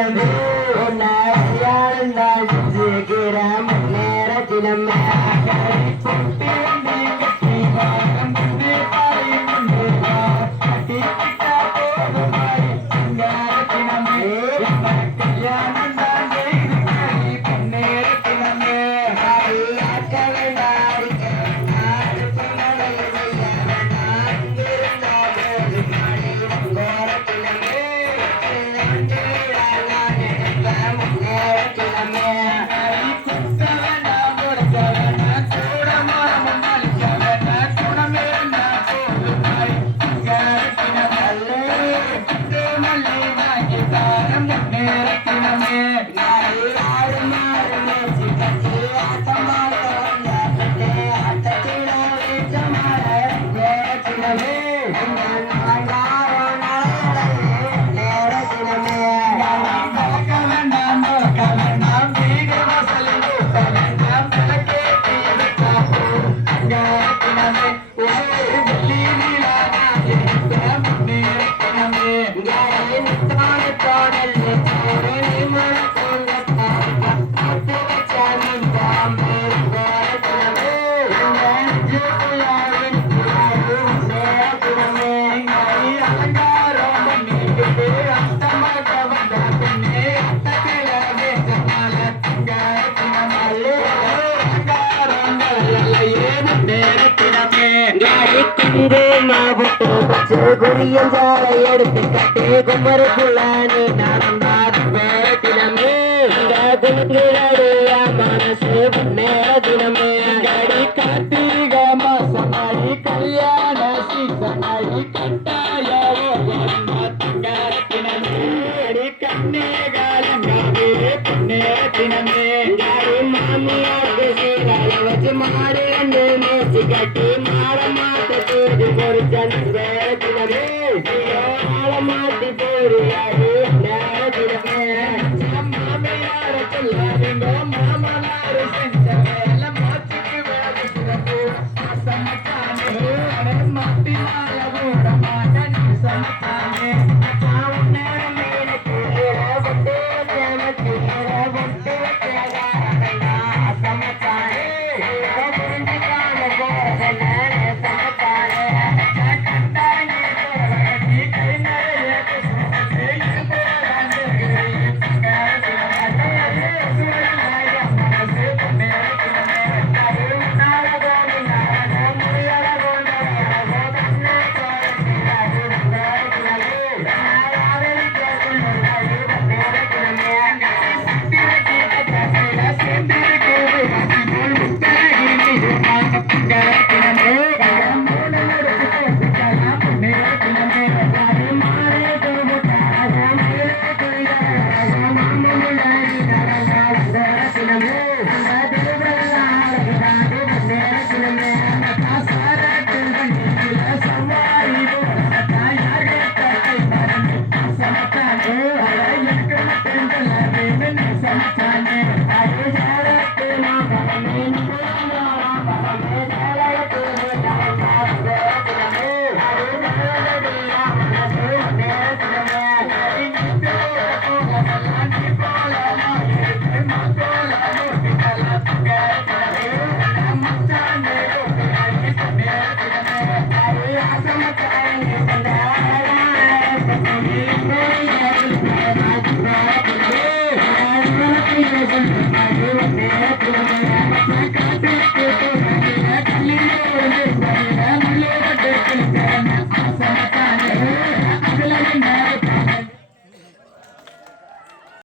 அழகு உன்னாசியாழ்ந்தால் சிக்கிற நேரத்திலும் Yeah. நேரத்தினமே. கொண்டே மாவட்டு சிறுகுரியல் சாலை எடுத்து கட்டே குமருக்குள்ள நீ நடந்தாடுவே தினமே. மனசு நேர தினமே. கடி காத்திரிக மாசமாயி கல்யாண சீசனாயி கட்டாயோ தினமே. அடி கண்ணே காலங்காவே பொன்னே தினமே. மாமியாருக்கு சீராய வச்சு மாறி கட்டி மாற மாற